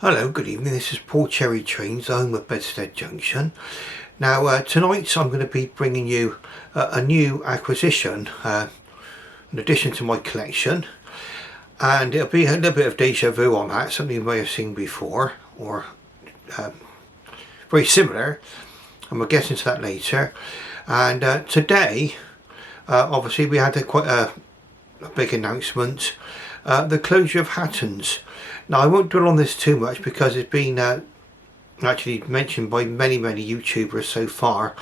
Hello, good evening. This is Paul Cherry Trains, home of Bedstead Junction. Now, tonight I'm going to be bringing you a new acquisition, in addition to my collection, and it'll be a little bit of deja vu on that, something you may have seen before, or very similar, and we'll get into that later. And today, obviously, we had quite a big announcement, the closure of Hatton's. Now, I won't dwell on this too much because it's been actually mentioned by many YouTubers so far.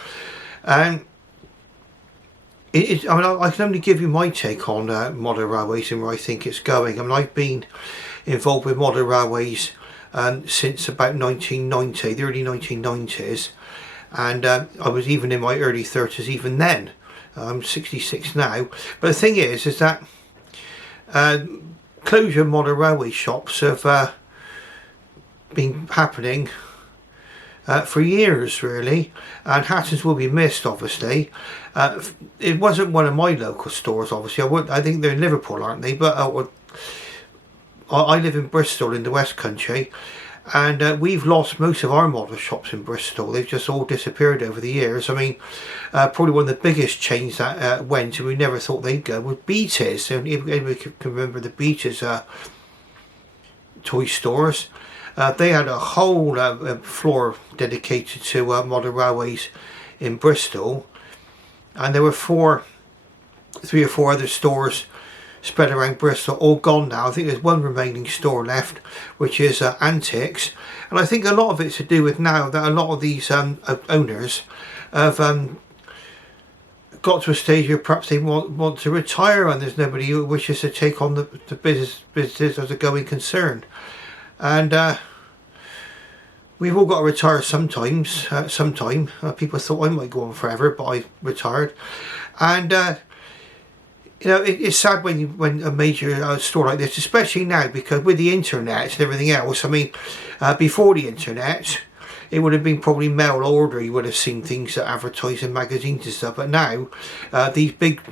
I can only give you my take on model railways and where I think it's going. I mean, I've been involved with model railways since about 1990, the early 1990s, and I was even in my early 30s even then. I'm 66 now. But the thing is that closure of model railway shops have been happening for years, really, and Hatton's will be missed, obviously. It wasn't one of my local stores, obviously. I think they're in Liverpool, aren't they? But I live in Bristol in the West Country, and we've lost most of our model shops in Bristol. They've just all disappeared over the years. I mean, probably one of the biggest chains that went, and we never thought they'd go, was Beatties. And if anybody can remember the Beatties toy stores, they had a whole floor dedicated to model railways in Bristol, and there were three or four other stores spread around Bristol, all gone now. I think there's one remaining store left, which is Antics, and I think a lot of it's to do with now that a lot of these owners have got to a stage where perhaps they want to retire, and there's nobody who wishes to take on the business as a going concern. And we've all got to retire sometimes. Sometime people thought I might go on forever, but I retired, and you know, it's sad when a major store like this, especially now, because with the internet and everything else. I mean, before the internet, it would have been probably mail order. You would have seen things that advertise in magazines and stuff. But now, these big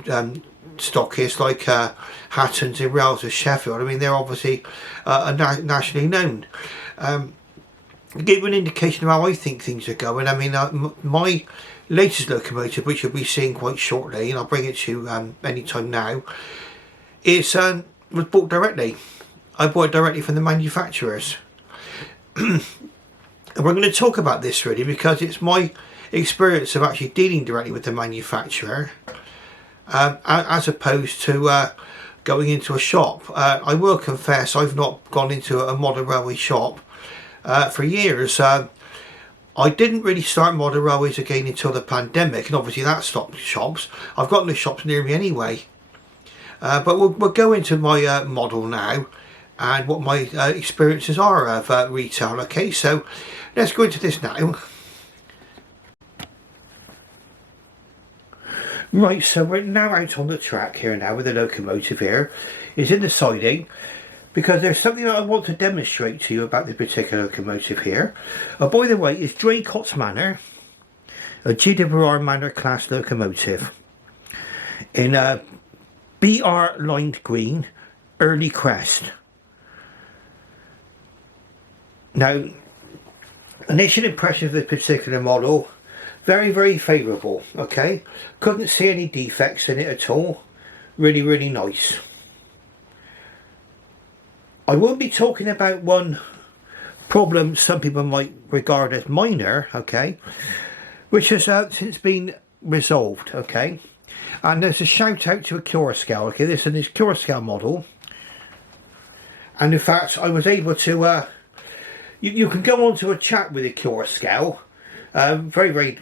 stockists like Hatton's and Rails of Sheffield, I mean, they're obviously nationally known. Give you an indication of how I think things are going. I mean, my latest locomotive, which you'll be seeing quite shortly, and I'll bring it to you any time now, was bought directly. I bought it directly from the manufacturers. And we're going to talk about this really because it's my experience of actually dealing directly with the manufacturer, as opposed to going into a shop. I will confess I've not gone into a model railway shop for years. I didn't really start model railways again until the pandemic, and obviously that stopped shops. I've got no shops near me anyway. But we'll go into my model now and what my experiences are of retail. Okay, so let's go into this now. Right, so we're now out on the track here now with the locomotive here. It's in the siding, because there's something that I want to demonstrate to you about this particular locomotive here. By the way, it's Draycott Manor, a GWR Manor class locomotive in BR lined green, early crest. Now, initial impression of this particular model, very favourable. Okay, couldn't see any defects in it at all. Really nice. I won't be talking about one problem some people might regard as minor, okay, which has since been resolved, okay. And there's a shout out to Accurascale, okay. This is an Accurascale model, and in fact I was able to you can go on to a chat with Accurascale, very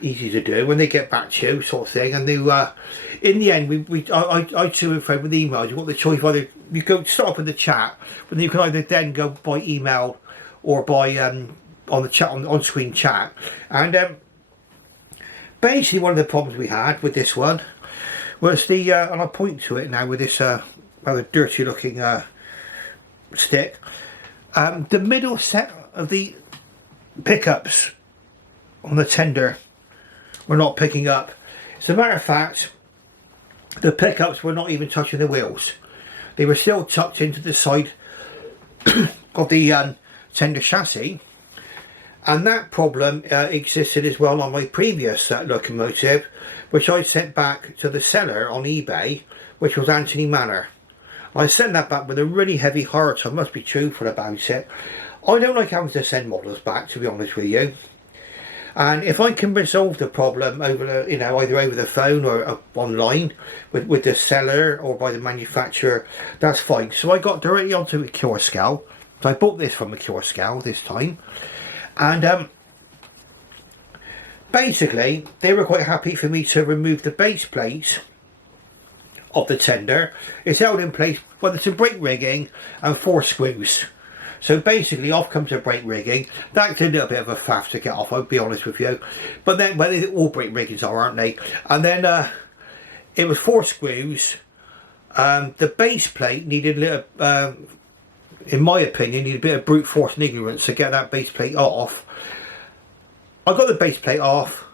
easy to do when they get back to you, sort of thing. And they, in the end, I to and fro with emails. You've got the choice whether you go start up with the chat, but then you can either then go by email or by on the chat on screen chat. And basically, one of the problems we had with this one was the and I'll point to it now with this rather dirty looking stick. The middle set of the pickups on the tender were not picking up. As a matter of fact, the pickups were not even touching the wheels. They were still tucked into the side of the tender chassis, and that problem existed as well on my previous locomotive, which I sent back to the seller on eBay, which was Hinton Manor. I sent that back with a really heavy heart. I must be truthful about it. I don't like having to send models back, to be honest with you. And if I can resolve the problem over the, you know, either over the phone or online with the seller or by the manufacturer, that's fine. So I got directly onto Accurascale. So I bought this from Accurascale this time, and basically they were quite happy for me to remove the base plate of the tender. It's held in place with some brake rigging and 4 screws. So basically off comes the brake rigging. That's a little bit of a faff to get off, I'll be honest with you. But then, well, all brake riggings are, aren't they? And then it was 4 screws. The base plate needed a little, in my opinion, needed a bit of brute force and ignorance to get that base plate off. I got the base plate off,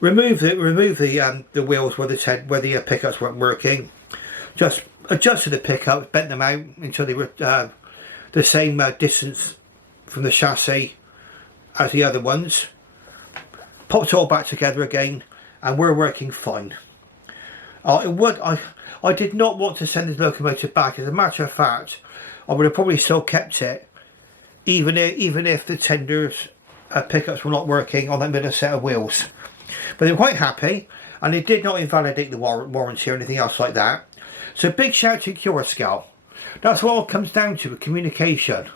removed the wheels where the pickups weren't working, just adjusted the pickups, bent them out until they were the same distance from the chassis as the other ones, popped it all back together again, and we're working fine. I did not want to send this locomotive back. As a matter of fact, I would have probably still kept it, even if the tender's pickups were not working on that middle set of wheels. But they were quite happy, and it did not invalidate the warranty or anything else like that. So big shout to Accurascale. That's what it comes down to, communication.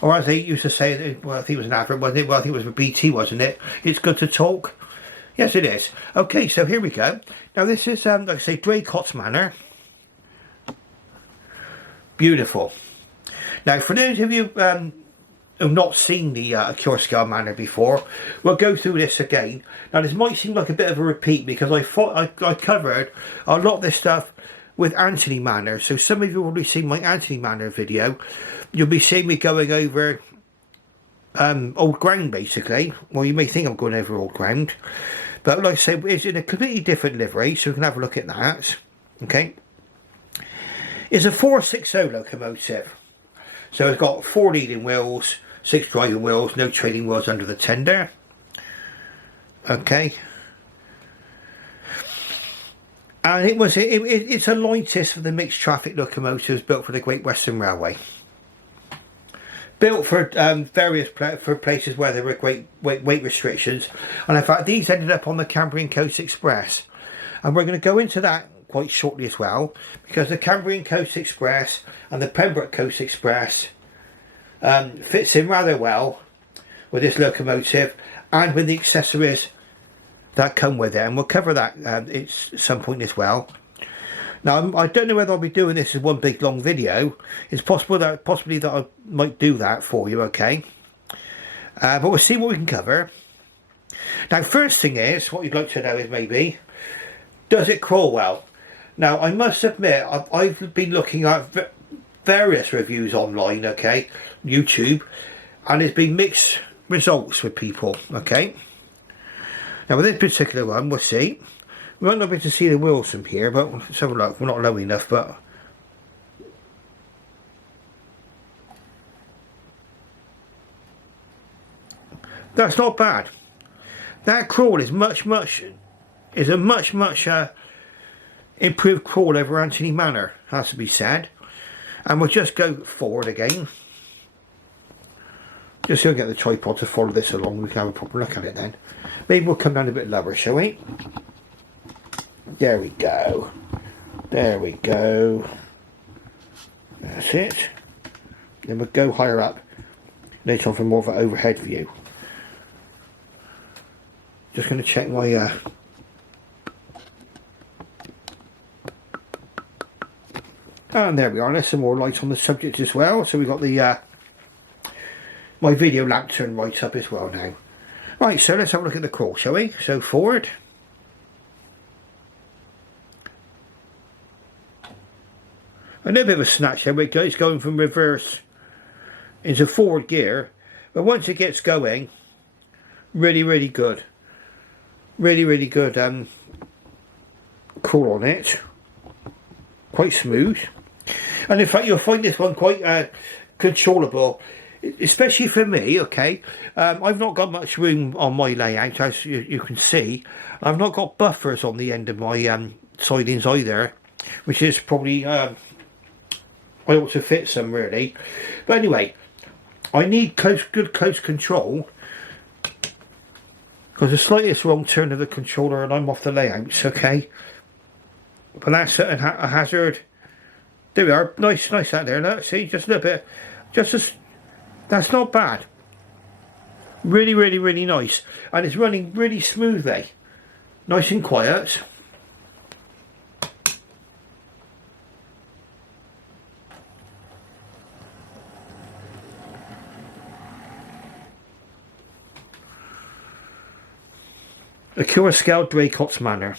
Or as they used to say, well, I think it was an advert, wasn't it? Well, I think it was for BT, wasn't it? It's good to talk. Yes, it is. Okay, so here we go. Now this is, like I say, Draycott Manor. Beautiful. Now, for those of you who've not seen the Accurascale Manor before, we'll go through this again. Now, this might seem like a bit of a repeat because I covered a lot of this stuff with Hinton Manor. So some of you have already seen my Hinton Manor video. You'll be seeing me going over old ground, basically. Well, you may think I'm going over old ground, but like I say, it's in a completely different livery, so we can have a look at that. Okay, it's a 460 locomotive, so it's got 4 leading wheels, 6 driving wheels, no trailing wheels under the tender. Okay, and it's the lightest of the mixed traffic locomotives built for the Great Western Railway. Built for various places where there were great weight restrictions, and in fact these ended up on the Cambrian Coast Express, and we're going to go into that quite shortly as well, because the Cambrian Coast Express and the Pembroke Coast Express fits in rather well with this locomotive and with the accessories that come with it, and we'll cover that at some point as well. Now, I don't know whether I'll be doing this as one big long video. It's possibly that I might do that for you, okay? But we'll see what we can cover. Now, first thing is, what you'd like to know is maybe, does it crawl well? Now, I must admit, I've been looking at various reviews online, okay, YouTube, and there's been mixed results with people, okay? Now, with this particular one, we'll see. We might not be able to see the wheels from here, but let's have a look. We're not low enough, but that's not bad. That crawl is a much improved crawl over Hinton Manor, has to be said. And we'll just go forward again. Just so I get the tripod to follow this along, we can have a proper look at it then. Maybe we'll come down a bit lower, shall we? There we go. There we go. That's it. Then we'll go higher up later on for more of an overhead view. Just going to check my and there we are. There's some more light on the subject as well. So we've got the my video lantern right up as well now. Right, so let's have a look at the crawl, shall we? So forward. A little bit of a snatch there, it's going from reverse into forward gear, but once it gets going, really good. Really good crawl on it. Quite smooth. And in fact you'll find this one quite controllable, especially for me. Okay, I've not got much room on my layout, as you can see. I've not got buffers on the end of my sidings either, which is probably I ought to fit some really. But anyway, I need good close control, because the slightest wrong turn of the controller and I'm off the layouts. Okay, but that's a hazard. There we are. Nice out there. Look, see, just a little bit. That's not bad. Really nice. And it's running really smoothly. Nice and quiet. Accurascale Draycott Manor.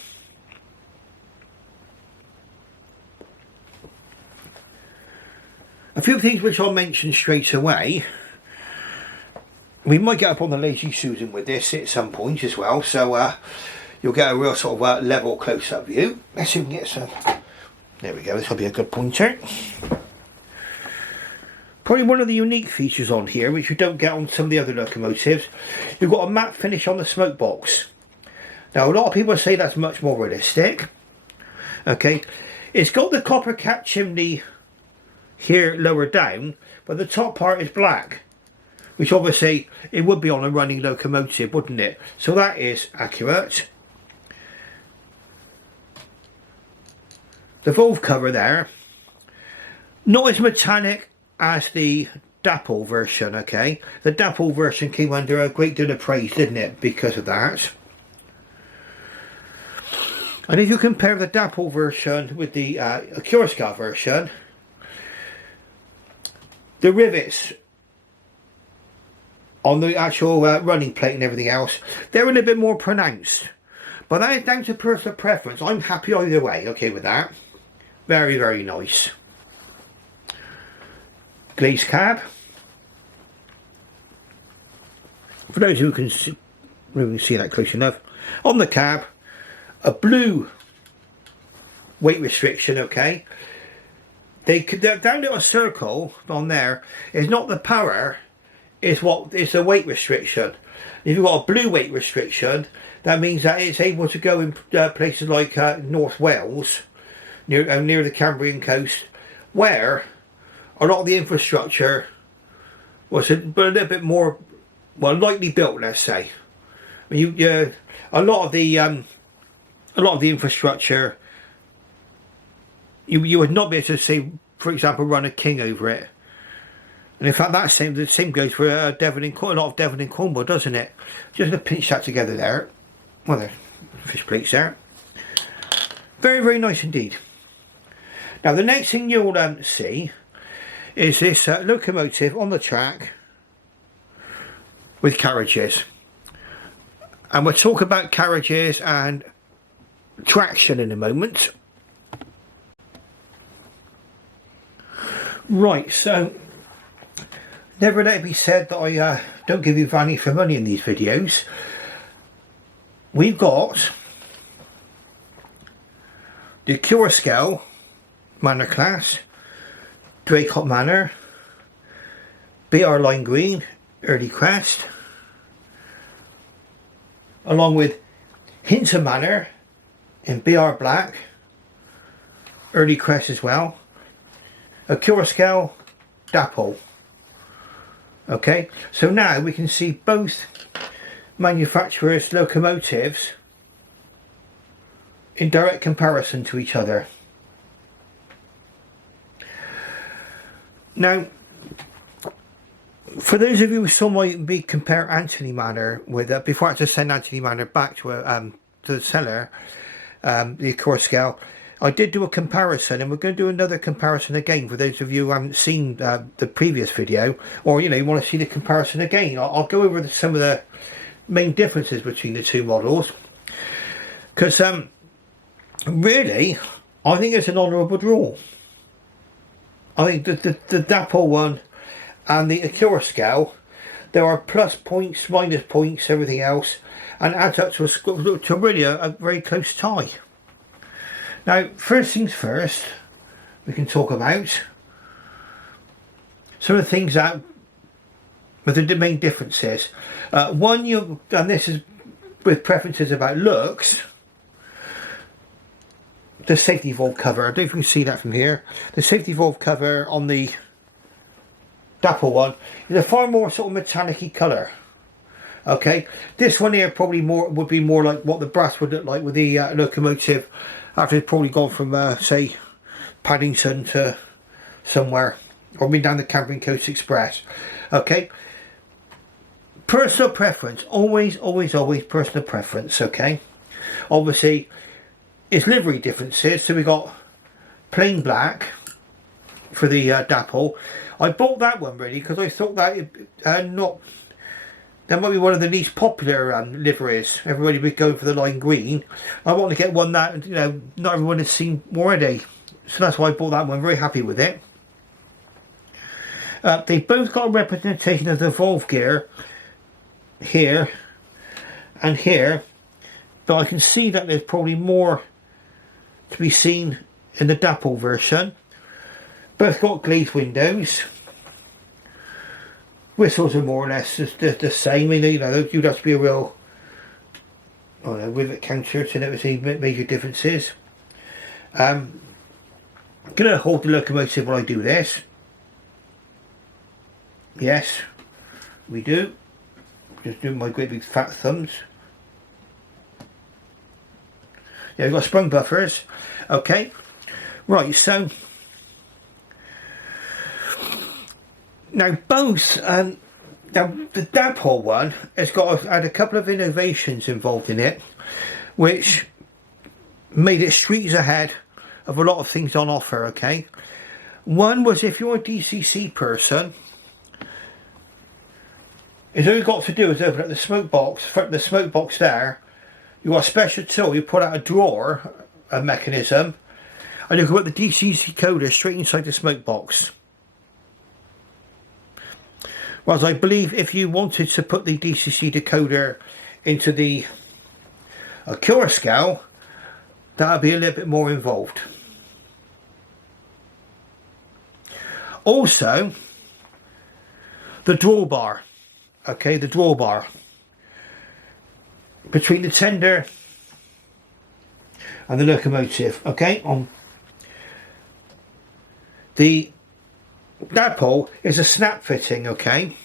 A few things which I'll mention straight away. We might get up on the lazy Susan with this at some point as well, so you'll get a real sort of level close-up view. Let's see if we can get some. There we go, this will be a good pointer. Probably one of the unique features on here, which you don't get on some of the other locomotives, you've got a matte finish on the smoke box. Now, a lot of people say that's much more realistic. Okay, it's got the copper cap chimney here lower down, but the top part is black, which obviously it would be on a running locomotive, wouldn't it? So that is accurate. The valve cover there, not as metallic as the Dapol version. Okay, the Dapol version came under a great deal of praise, didn't it, because of that. And if you compare the Dapol version with the Accurascale version, the rivets on the actual running plate and everything else, they're a little bit more pronounced. But that is down to personal preference. I'm happy either way, okay, with that. Very nice. Glazed cab. For those who can see that close enough. On the cab, a blue weight restriction, okay. That little circle on there is not the power, it's the weight restriction. If you've got a blue weight restriction, that means that it's able to go in places like North Wales, near the Cambrian coast, where a lot of the infrastructure was a little bit more, well, lightly built, let's say. I mean, a lot of the infrastructure, you would not be able to say, for example, run a King over it. And in fact, the same goes for a lot of Devon and Cornwall, doesn't it? Just going to pinch that together there. Well, there, fish plates there. Very nice indeed. Now, the next thing you'll see is this locomotive on the track with carriages. And we'll talk about carriages and traction in a moment. Right, so never let it be said that I don't give you value for money in these videos. We've got the Accurascale Manor class, Draycott Manor, BR Lime Green, Early Crest, along with Hinton Manor in BR Black, Early Crest as well, Accurascale Dapol. Okay, so now we can see both manufacturers' locomotives in direct comparison to each other. Now, for those of you who saw me compare Anthony Manor with, before I had to send Anthony Manor back to the seller, the Accurascale, I did do a comparison, and we're going to do another comparison again for those of you who haven't seen the previous video, or you want to see the comparison again. I'll go over some of the main differences between the two models, because really I think it's an honourable draw. I think the Dapol one and the Accurascale, there are plus points, minus points, everything else, and adds up to really a very close tie. Now, first things first, we can talk about some of the things that, but the main differences. One, and this is with preferences about looks, the safety valve cover. I don't know if you can see that from here. The safety valve cover on the Dapol one is a far more sort of metallic-y colour. Okay, this one here probably would be more like what the brass would look like with the locomotive after it's probably gone from say Paddington to somewhere, or been down the Cambrian Coast Express. Okay, personal preference, always personal preference. Okay, obviously it's livery differences, so we got plain black for the Dapol. I bought that one really because I thought that that might be one of the least popular liveries. Everybody would go for the lime green. I want to get one that, you know, not everyone has seen already, so that's why I bought that one. Very happy with it. They've both got a representation of the valve gear here and here, but I can see that there's probably more to be seen in the Dapol version. Both got glazed windows. Whistles are more or less the same. I mean, you know, you'd have to be a real, I don't know, rivet counter to never see major differences. I'm going to hold the locomotive while I do this. Yes, we do. Just doing my great big fat thumbs. Yeah, we've got sprung buffers. Okay, right, so now both, now the Dapol one has had a couple of innovations involved in it, which made it streets ahead of a lot of things on offer. Okay, one was if you're a DCC person, is all you've got to do is open up the smoke box. From the smoke box there, you got a special tool. You pull out a drawer, a mechanism, and you can put the DCC coder straight inside the smoke box. Whereas I believe if you wanted to put the DCC decoder into the Accurascale, that would be a little bit more involved. Also, the drawbar. Okay, the drawbar between the tender and the locomotive. Okay, on the Dapol is a snap fitting. Okay,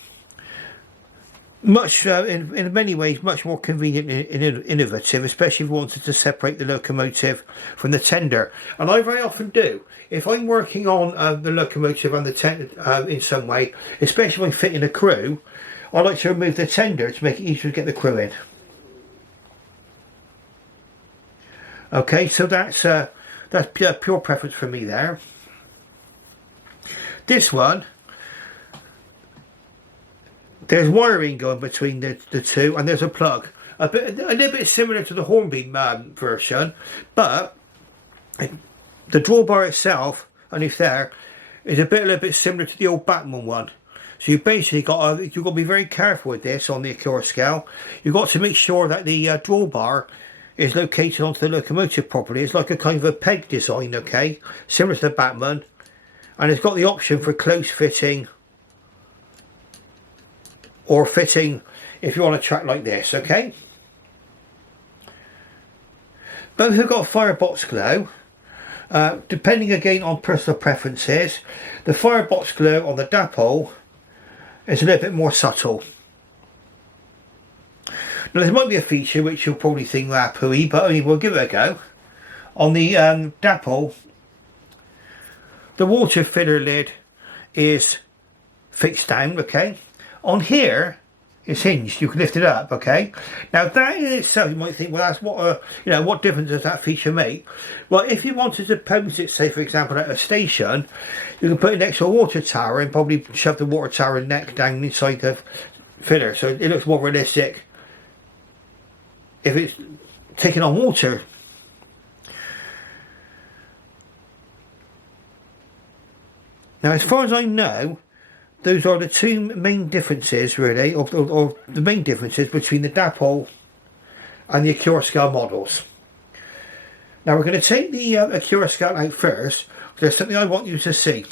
much in many ways much more convenient and innovative, especially if you wanted to separate the locomotive from the tender. And I very often do. If I'm working on the locomotive and the tender in some way, especially when fitting a crew, I like to remove the tender to make it easier to get the crew in. Okay, so that's pure preference for me there. This one, there's wiring going between the two, and there's a plug. A little bit similar to the Hornbeam version, but the drawbar itself, underneath there, is a little bit similar to the old Batman one. So you basically you've got to be very careful with this on the Accurascale. You've got to make sure that the drawbar is located onto the locomotive properly. It's like a kind of a peg design, okay, similar to the Batman, and it's got the option for close fitting or fitting if you're on a track like this. Okay, both have got firebox glow. Depending again on personal preferences, the firebox glow on the Dapol is a little bit more subtle. Now there might be a feature which you'll probably think, ah, pooey, but only we'll give it a go. On the Dapol, the water filler lid is fixed down, okay. On here, it's hinged. You can lift it up, okay. Now that in itself, you might think, well, that's what you know, what difference does that feature make? Well, if you wanted to pose it, say for example at a station, you can put it next to a water tower and probably shove the water tower neck down inside the filler, so it looks more realistic if it's taking on water. Now, as far as I know, those are the two main differences, really, or the main differences between the Dapol and the Accurascale models. Now, we're going to take the Accurascale out first. There's something I want you to see.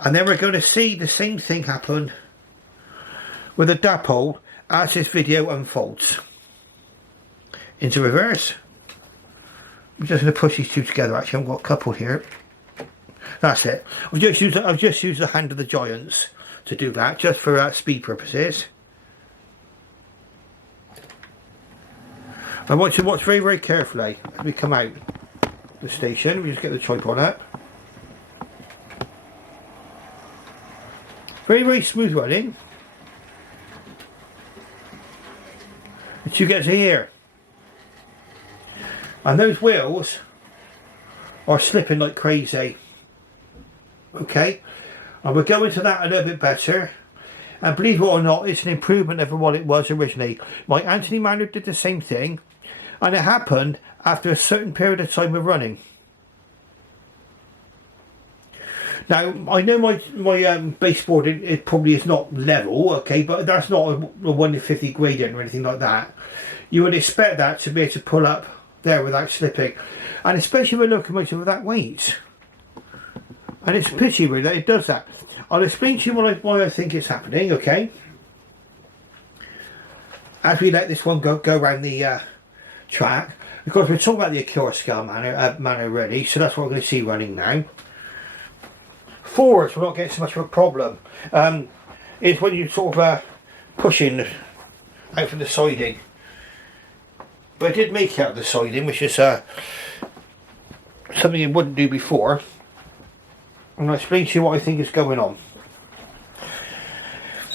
And then we're going to see the same thing happen with a Dapol as this video unfolds. Into reverse. I'm just going to push these two together. Actually, I've got a couple here. That's it. I've just used the hand of the giants to do that, just for speed purposes. I want you to watch very, very carefully as we come out the station. We just get the tripod up. Very, very smooth running. Until you get to here. And those wheels are slipping like crazy. Okay, and we'll go into that a little bit better. And believe it or not, it's an improvement over what it was originally. My Anthony Manor did the same thing, and it happened after a certain period of time of running. Now, I know my baseboard, it probably is not level, okay, but that's not a 1 to 50 gradient or anything like that. You would expect that to be able to pull up there without slipping, and especially with a locomotive of that weight. And it's a pity really that it does that. I'll explain to you why I think it's happening, okay? As we let this one go around the track. Of course, we're talking about the Accurascale Manor already, so that's what we're going to see running now. Forwards, we're not getting so much of a problem. It's when you're sort of pushing out from the siding. But I did make it out of the siding, which is something you wouldn't do before. And I'll explain to you what I think is going on.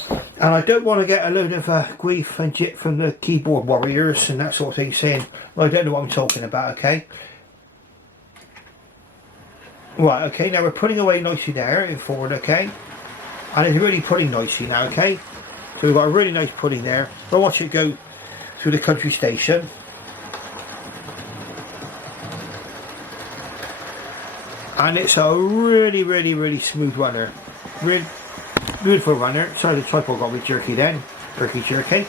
And I don't want to get a load of grief and jit from the keyboard warriors and that sort of thing saying, well, I don't know what I'm talking about, okay? Right, okay, now we're putting away nicely there in forward, okay? And it's really putting nicely now, okay? So we've got a really nice pudding there. We'll watch it go through the country station. And it's a really, really, really smooth runner. Really beautiful runner. Sorry, the tripod got a bit jerky then. Jerky.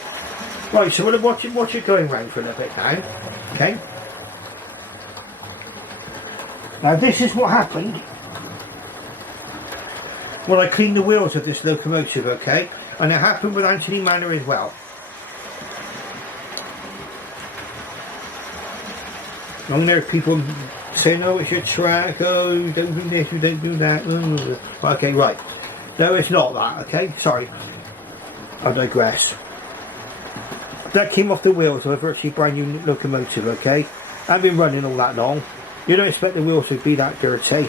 Right, so we'll watch it going round for a little bit now. Okay. Now this is what happened when I cleaned the wheels of this locomotive, okay? And it happened with Anthony Manor as well. And there are people saying, oh, it's your track, oh, you don't do this, you don't do that. Okay, right. No, it's not that, okay? Sorry. I digress. That came off the wheels of a virtually brand new locomotive, okay? I've been running all that long. You don't expect the wheels to be that dirty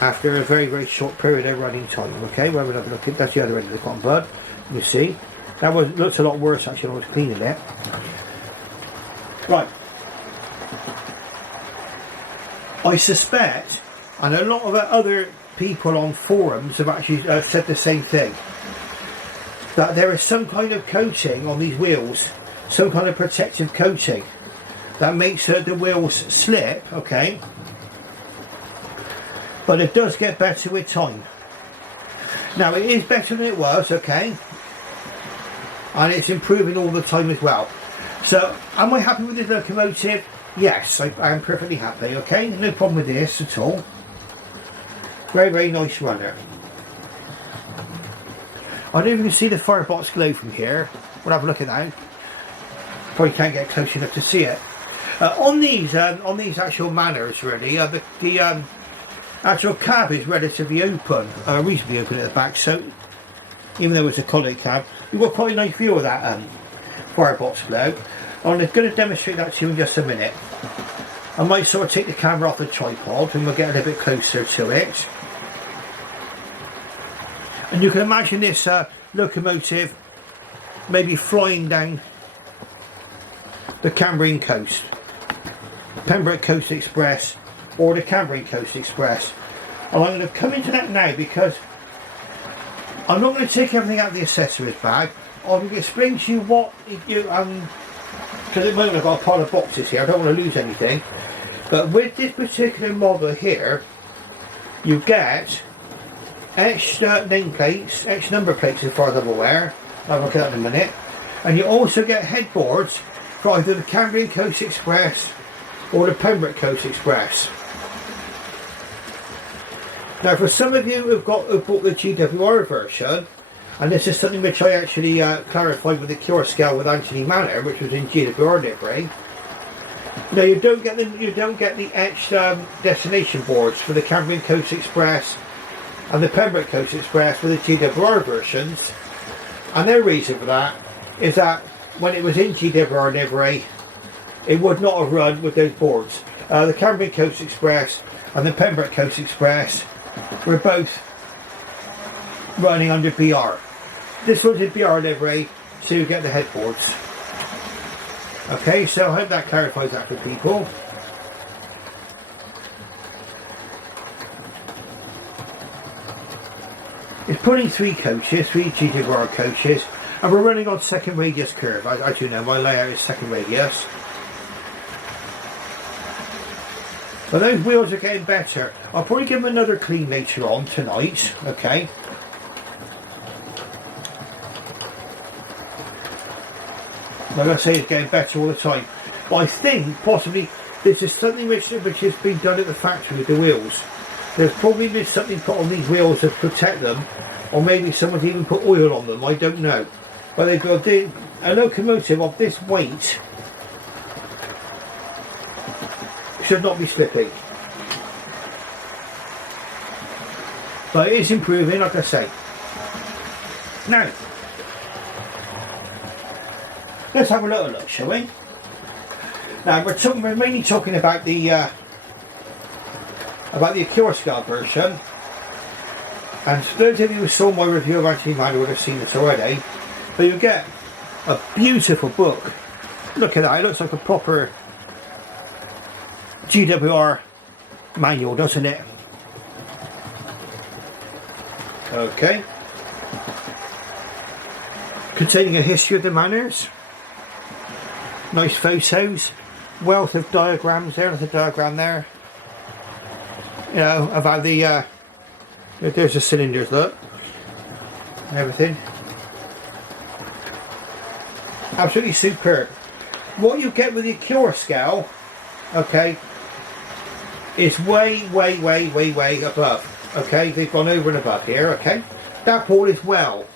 after a very, very short period of running time, okay? We'll have another look at that's the other end of the cotton bud. You see? That looks a lot worse actually when I was cleaning it. Right. I suspect, and a lot of other people on forums have actually said the same thing, that there is some kind of coating on these wheels, some kind of protective coating that makes the wheels slip, okay? But it does get better with time. Now it is better than it was, okay? And it's improving all the time as well. So, am I happy with this locomotive? Yes, I am perfectly happy, okay? No problem with this at all. Very, very nice runner. I don't even see the firebox glow from here. We'll have a look at that. Probably can't get close enough to see it. On these actual Manors, really, the actual cab is relatively open, reasonably open at the back. So, even though it's a collet cab, we've got quite a nice view of that firebox glow. I'm going to demonstrate that to you in just a minute. I might sort of take the camera off the tripod and we'll get a little bit closer to it. And you can imagine this locomotive maybe flying down the Cambrian coast, Pembroke Coast Express or the Cambrian Coast Express. And I'm going to come into that now because I'm not going to take everything out of the accessories bag. I'm going to explain to you what you because at the moment I've got a pile of boxes here, I don't want to lose anything. But with this particular model here, you get extra nameplates, extra number plates as far as I'm aware. I'll look at that in a minute. And you also get headboards for either the Cambrian Coast Express or the Pembroke Coast Express. Now for some of you who've bought the GWR version, and this is something which I actually clarified with the Accurascale with Hinton Manor, which was in GWR livery. Now you don't get the etched destination boards for the Cambrian Coast Express and the Pembroke Coast Express with the GWR versions, and their reason for that is that when it was in GWR livery, it would not have run with those boards. The Cambrian Coast Express and the Pembroke Coast Express were both running under BR. This was in BR livery to get the headboards. Okay, so I hope that clarifies that for people. It's putting 3 coaches, 3 GWR coaches, and we're running on second radius curve. As you know, my layout is second radius. But those wheels are getting better. I'll probably give them another clean later on tonight, okay? Like I say, it's getting better all the time. But I think possibly this is something which has been done at the factory with the wheels. There's probably been something put on these wheels to protect them, or maybe someone's even put oil on them, I don't know. But they've got a locomotive of this weight should not be slipping. But it is improving, like I say. Now, let's have a little look, shall we? Now we're mainly talking about the Accurascale version, and those of you who saw my review of Hinton Manor would have seen it already. But you get a beautiful book. Look at that, it looks like a proper GWR manual, doesn't it? Okay. Containing a history of the manors. Nice photos. Wealth of diagrams there. There's a diagram there. You know, about the there's the cylinders, look. Everything. Absolutely superb. What you get with the Accurascale, okay, is way above. Okay, they've gone over and above here, okay. Dapol as well.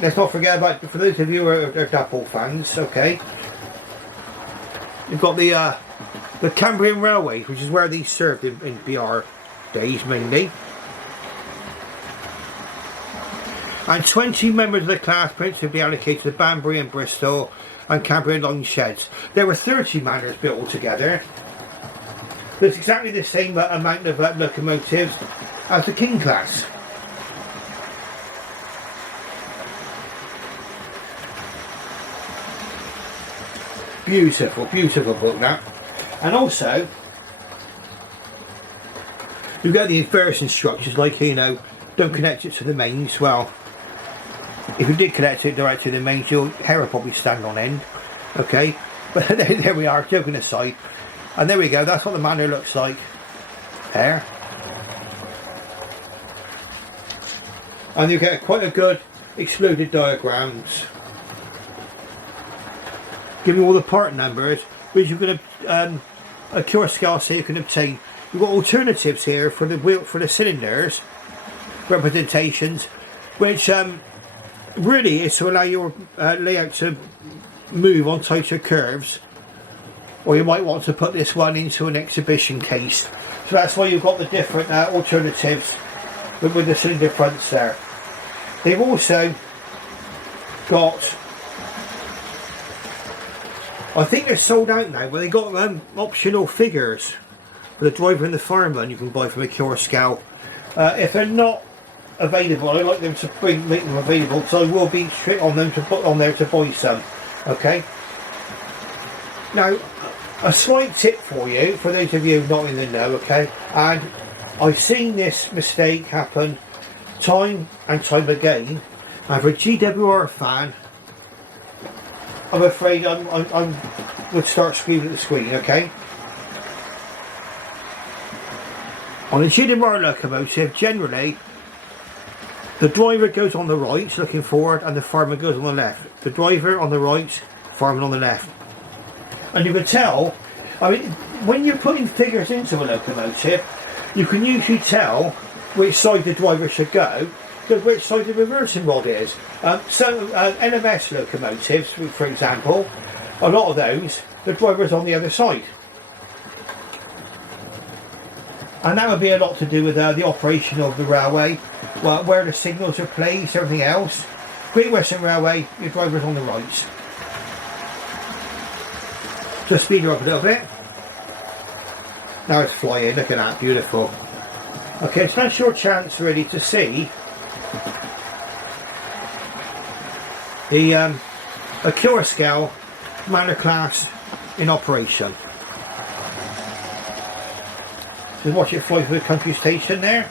Let's not forget about, for those of you who are Dapol fans, okay. You've got the Cambrian Railway, which is where these served in BR days mainly. And 20 members of the class principally allocated to Banbury and Bristol and Cambrian line sheds. There were 30 manors built altogether. There's exactly the same amount of locomotives as the King class. Beautiful, beautiful book that. And also, you get the inverse instructions, like, you know, don't connect it to the mains. Well, if you did connect it directly to the mains, your hair will probably stand on end. Okay, but there we are, joking aside. And there we go, that's what the manor looks like. There. And you get quite a good exploded diagrams. Give me all the part numbers, which you can Accurascale so you can obtain. You've got alternatives here for the wheel, for the cylinders, representations, which really is to allow your layout to move on tighter curves. Or you might want to put this one into an exhibition case. So that's why you've got the different alternatives with the cylinder fronts there. They've also got, I think they're sold out now, but they got optional figures for the driver and the fireman you can buy from Accurascale. If they're not available, I like them to make them available, so I will be strict on them to put on there to buy some. Okay. Now, a slight tip for you, for those of you not in the know, okay, and I've seen this mistake happen time and time again, and for a GWR fan, I'm afraid I would start screaming at the screen, okay? On a GWR locomotive, generally, the driver goes on the right, looking forward, and the fireman goes on the left. The driver on the right, fireman on the left. And you can tell, I mean, when you're putting figures into a locomotive, you can usually tell which side the driver should go, to which side the reversing rod is. So NMS locomotives, for example, a lot of those, the driver's on the other side. And that would be a lot to do with the operation of the railway, well, where the signals are placed, everything else. Great Western Railway, your driver's on the right. Just speed her up a little bit. Now it's flying, look at that, beautiful. Okay, so that's your chance really to see the Accurascale Manor class in operation. Just watch it fly through the country station there.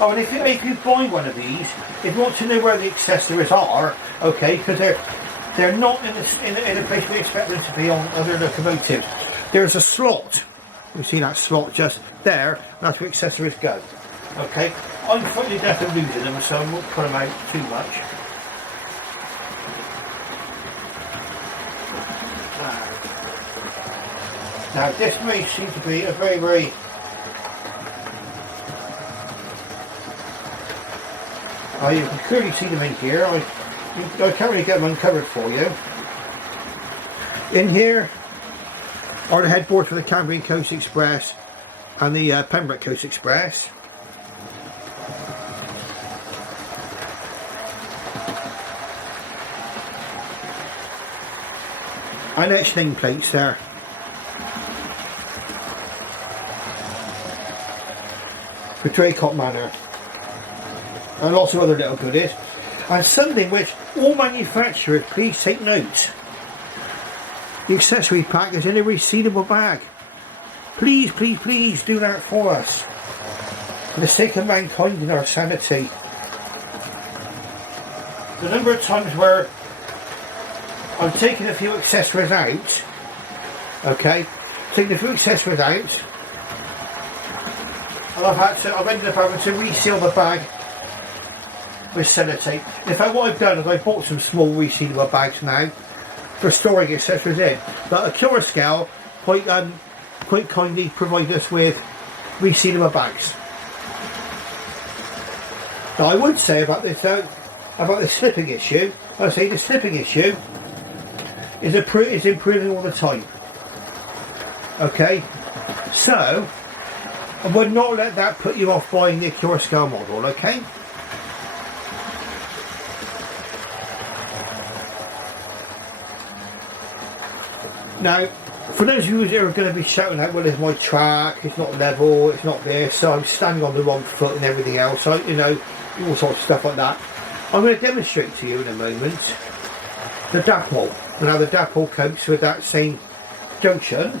Oh, and if you buy one of these, if you want to know where the accessories are, okay, because they're not in a place we expect them to be on other locomotives. There's a slot. You see that slot just there, and that's where accessories go. Okay, I'm probably definitely losing them, so I won't put them out too much. Now this may seem to be a very you can clearly see them in here. I can't really get them uncovered for you. In here are the headboards for the Cambrian Coast Express and the Pembroke Coast Express. And etched nameplates there. For Draycott Manor. And lots of other little goodies. And something which all manufacturers, please take note. The accessory pack is in a resealable bag. Please, please, please do that for us. For the sake of mankind and our sanity. The number of times where I've taken a few accessories out, okay, taken a few accessories out, and I've ended up having to reseal the bag with sellotape. In fact, what I've done is I bought some small resealable bags now for storing accessories in. But Accurascale quite kindly provide us with resealable bags. Now I would say about this slipping issue, I say the slipping issue is improving all the time. Okay, so I would not let that put you off buying the Accurascale model. Okay. Now, for those of you who are going to be shouting out, well, it's my track, it's not level, it's not this, so I'm standing on the wrong foot and everything else, so, you know, all sorts of stuff like that. I'm going to demonstrate to you in a moment the Dapol, and how the Dapol copes with that same junction.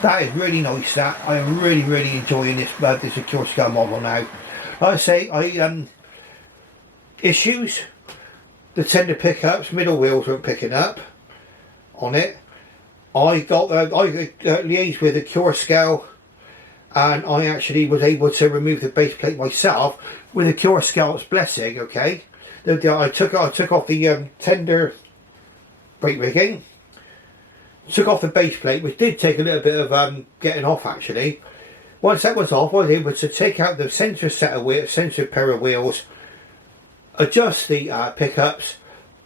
That is really nice, that. I am really enjoying this Accurascale model now. Like I say, issues. The tender pickups, middle wheels weren't picking up on it. I liaised with Accurascale, and I actually was able to remove the base plate myself with Accurascale's blessing. Okay, I took off the tender brake rigging, took off the base plate, which did take a little bit of getting off actually. Once that was off, I was able to take out the centre pair of wheels, adjust the pickups,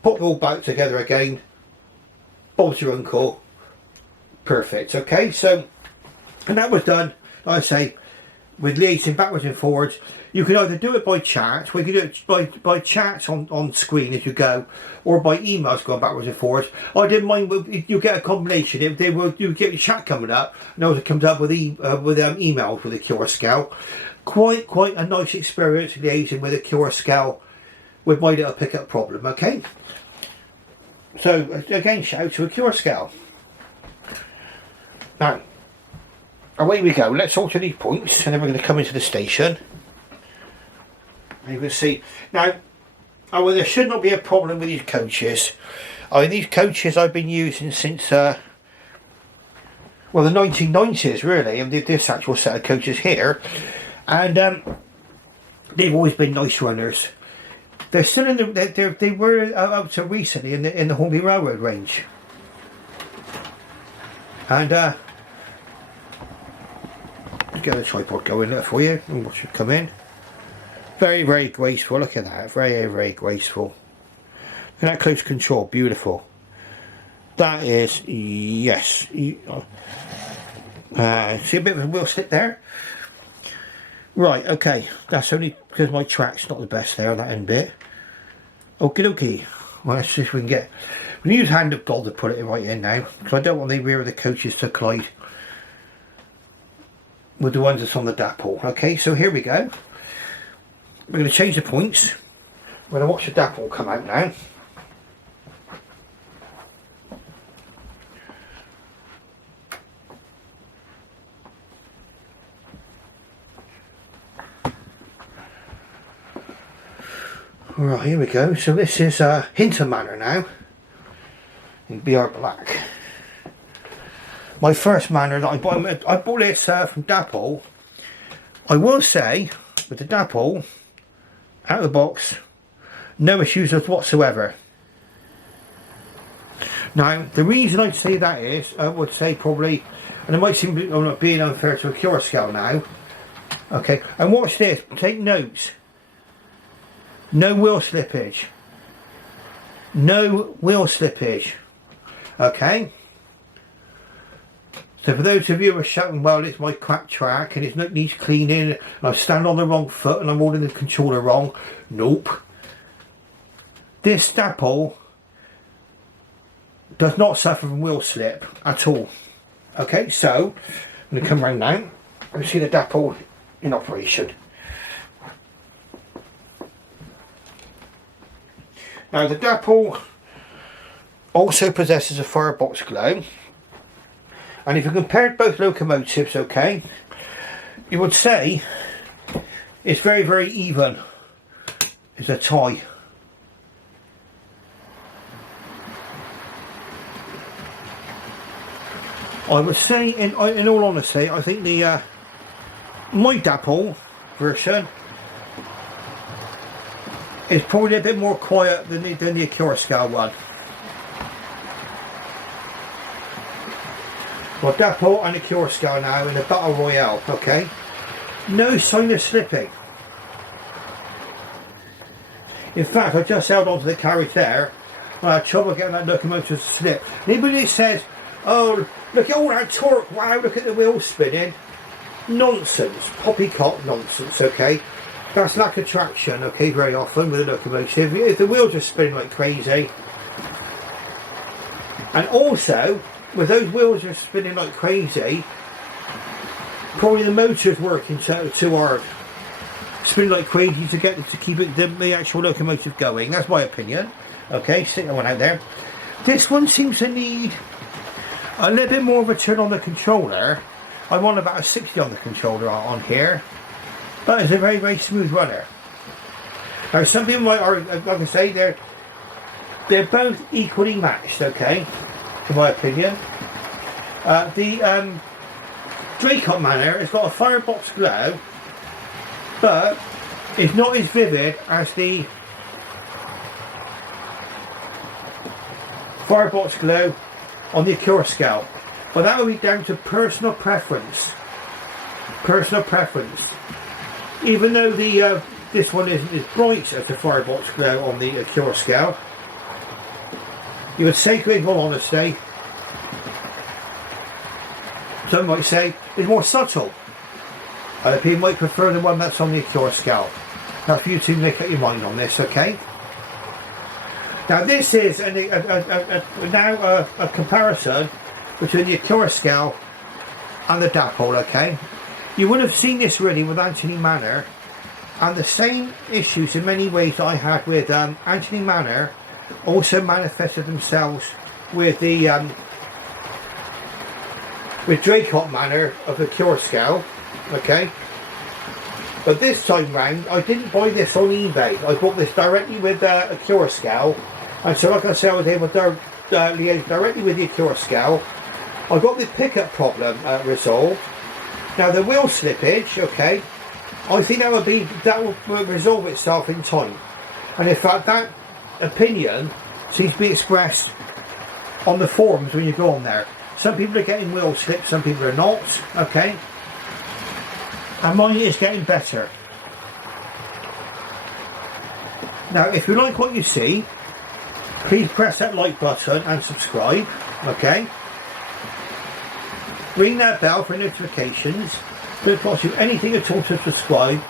put them all back together again, bolt your uncle, perfect. Okay, so, and that was done, like I say, with liaising backwards and forwards. You can either do it by chat, or you can do it by chat on screen as you go, or by emails going backwards and forwards. I didn't mind, you get a combination. If they will, you get your chat coming up, and also it comes up with emails with Accurascale. Quite a nice experience liaising with Accurascale with my little pickup problem. Okay, so again, shout out to Accurascale. Now away we go. Let's alter these points, and then we're going to come into the station. And you can see now, well, there should not be a problem with these coaches. I mean, these coaches I've been using since well, the 1990s really, and this actual set of coaches here, and they've always been nice runners. They're still in the they were up to recently in the Hornby Railroad range. And let's get the tripod going there for you and watch it come in. Very, very graceful. Look at that. Very, very graceful. Look at that close control. Beautiful. That is, yes. See a bit of a wheel slip there? Right, okay. That's only because my track's not the best there on that end bit. Okie dokie. Well, let's see if we can get... We use hand of God to put it right in now, because I don't want the rear of the coaches to collide with the ones that's on the Dapol. Okay, so here we go. We're going to change the points. We're going to watch the Dapol come out now. Right, here we go. So this is Hinton Manor now, in BR Black. My first Manor that I bought this from Dapol. I will say, with the Dapol, out of the box, no issues whatsoever. Now, the reason I'd say that is, I would say probably, and it might seem I'm not being unfair to Accurascale now. Okay, and watch this. Take notes. No wheel slippage. No wheel slippage. Okay. So for those of you who are shouting, well, it's my crap track and it needs cleaning and I stand on the wrong foot and I'm holding the controller wrong. Nope. This Dapol does not suffer from wheel slip at all. Okay, so I'm going to come round now and see the Dapol in operation. Now the Dapol also possesses a firebox glow, and if you compared both locomotives, okay, you would say it's very, very even. It's a tie. I would say, in all honesty, I think the my Dapol version is probably a bit more quiet than the Accurascale one. Well, Dapol and Accurascale now in the Battle Royale, okay? No sign of slipping. In fact, I just held onto the carriage there and I had trouble getting that locomotive to slip. Anybody says, oh, look at all that torque, wow, look at the wheels spinning. Nonsense, poppycock nonsense, okay? That's lack of traction, okay, very often with a locomotive. If the wheels are spinning like crazy. And also, with those wheels are spinning like crazy, probably the motor's working too hard. Spinning like crazy to keep it the actual locomotive going. That's my opinion. Okay, stick that one out there. This one seems to need a little bit more of a turn on the controller. I'm on about a 60 on the controller on here. But it's a very, very smooth runner. Now some people might argue, like I say, they're both equally matched, okay, in my opinion. The Draycott Manor has got a firebox glow, but it's not as vivid as the firebox glow on the Accurascale. But that will be down to personal preference. Personal preference. Even though the this one isn't as bright as the firebox glow on the Accurascale, you would say, with all honesty, some might say it's more subtle. Other people might prefer the one that's on the Accurascale. Now, for you to make up your mind on this, okay? Now, this is a comparison between the Accurascale and the Dapol, okay? You would have seen this really with Anthony Manor, and the same issues in many ways that I had with Anthony Manor also manifested themselves with the with Draycott Manor of the Accurascale, okay? But this time round, I didn't buy this on eBay. I bought this directly with Accurascale, and so like I said, I was able to liaise directly with the Accurascale. I got the pickup problem resolved. Now the wheel slippage, okay, I think that will resolve itself in time. And in fact, that opinion seems to be expressed on the forums when you go on there. Some people are getting wheel slip, some people are not, okay? And mine is getting better. Now, if you like what you see, please press that like button and subscribe, okay? Ring that bell for notifications. It doesn't cost you anything at all to subscribe.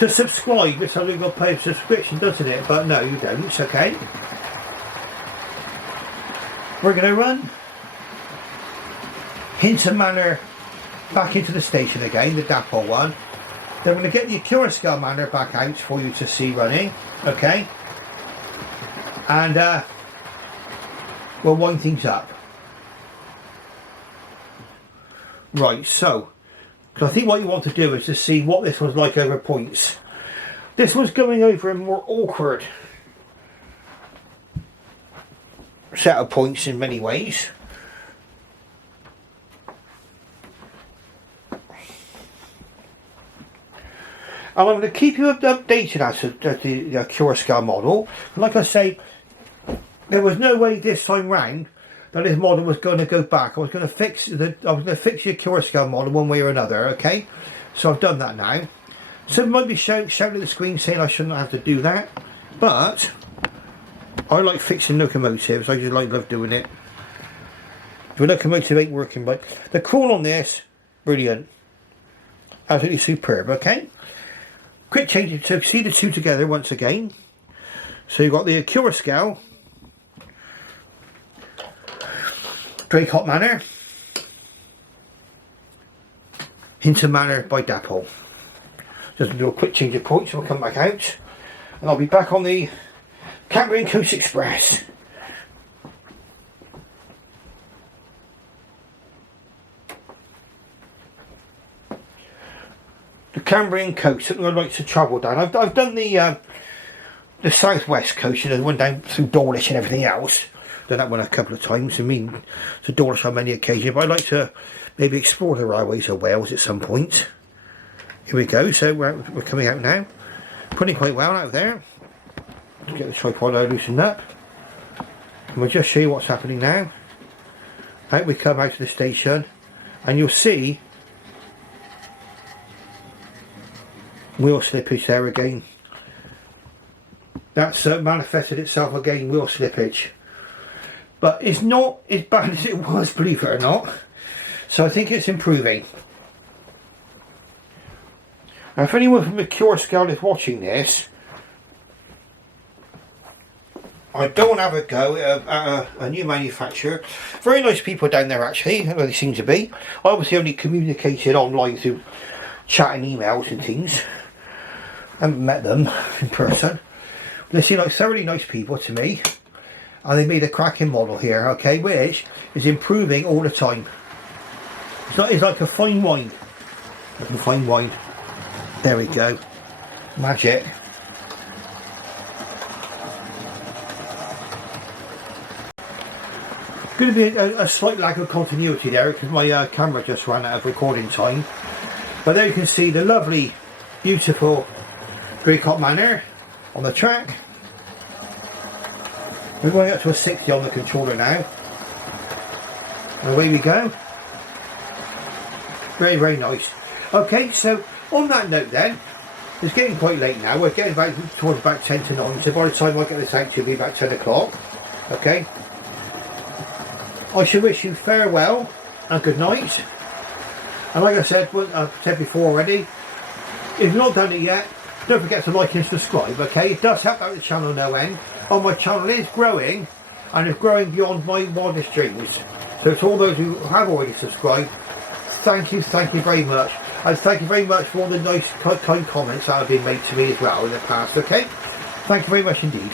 To subscribe, it's like you've got to pay a subscription, doesn't it? But no, you don't, it's okay. We're going to run Hinton Manor back into the station again, the Dapol one. Then we're going to get the Accurascale Manor back out for you to see running, okay? And we'll wind things up. Right, so, because I think what you want to do is to see what this was like over points. This was going over a more awkward set of points in many ways. And I'm going to keep you updated as to the Accurascale model. Like I say, there was no way this time round that this model was going to go back. I was going to fix the Accurascale model one way or another. Okay, so I've done that now. Some might be shouting at the screen saying I shouldn't have to do that, but I like fixing locomotives. I just love doing it. If a locomotive ain't working, but the crawl on this, brilliant, absolutely superb. Okay. Quick change to see the two together once again. So you've got the Accurascale Draycott Manor, Hinton Manor by Dapol. Just do a quick change of points, so we'll come back out, and I'll be back on the Cambrian Coast Express. The Cambrian Coast, something I'd like to travel down. I've done the southwest coast, you know, the one down through Dawlish and everything else. Done that one a couple of times. I mean, to Dawlish on many occasions, but I'd like to maybe explore the railways of Wales at some point. Here we go. So we're coming out now. Putting quite well out there. Let's get the tripod loosened up, and we'll just show you what's happening now. Out we come out of the station, and you'll see wheel slippage there again. That's manifested itself again, wheel slippage. But it's not as bad as it was, believe it or not. So I think it's improving. Now if anyone from Accurascale is watching this, I don't have a go at a new manufacturer. Very nice people down there actually, they seem to be. I obviously only communicated online through chat and emails and things. I haven't met them in person. They seem like thoroughly nice people to me, and they made a cracking model here, okay, which is improving all the time. It's like a fine wine. Like a fine wine. There we go. Magic. Going to be a slight lack of continuity there because my camera just ran out of recording time. But there you can see the lovely, beautiful Draycott Manor on the track. We're going up to a 60 on the controller now. And away we go. Very, very nice. Okay, so on that note then, it's getting quite late now. We're getting back towards about 10 to 9, so by the time I get this out to be about 10 o'clock. Okay. I shall wish you farewell and good night. And like I said, I've said before already, if you've not done it yet, don't forget to like and subscribe, okay? It does help out the channel no end. And my channel is growing, and it's growing beyond my wildest dreams. So to all those who have already subscribed, thank you very much. And thank you very much for all the nice, kind comments that have been made to me as well in the past, okay? Thank you very much indeed.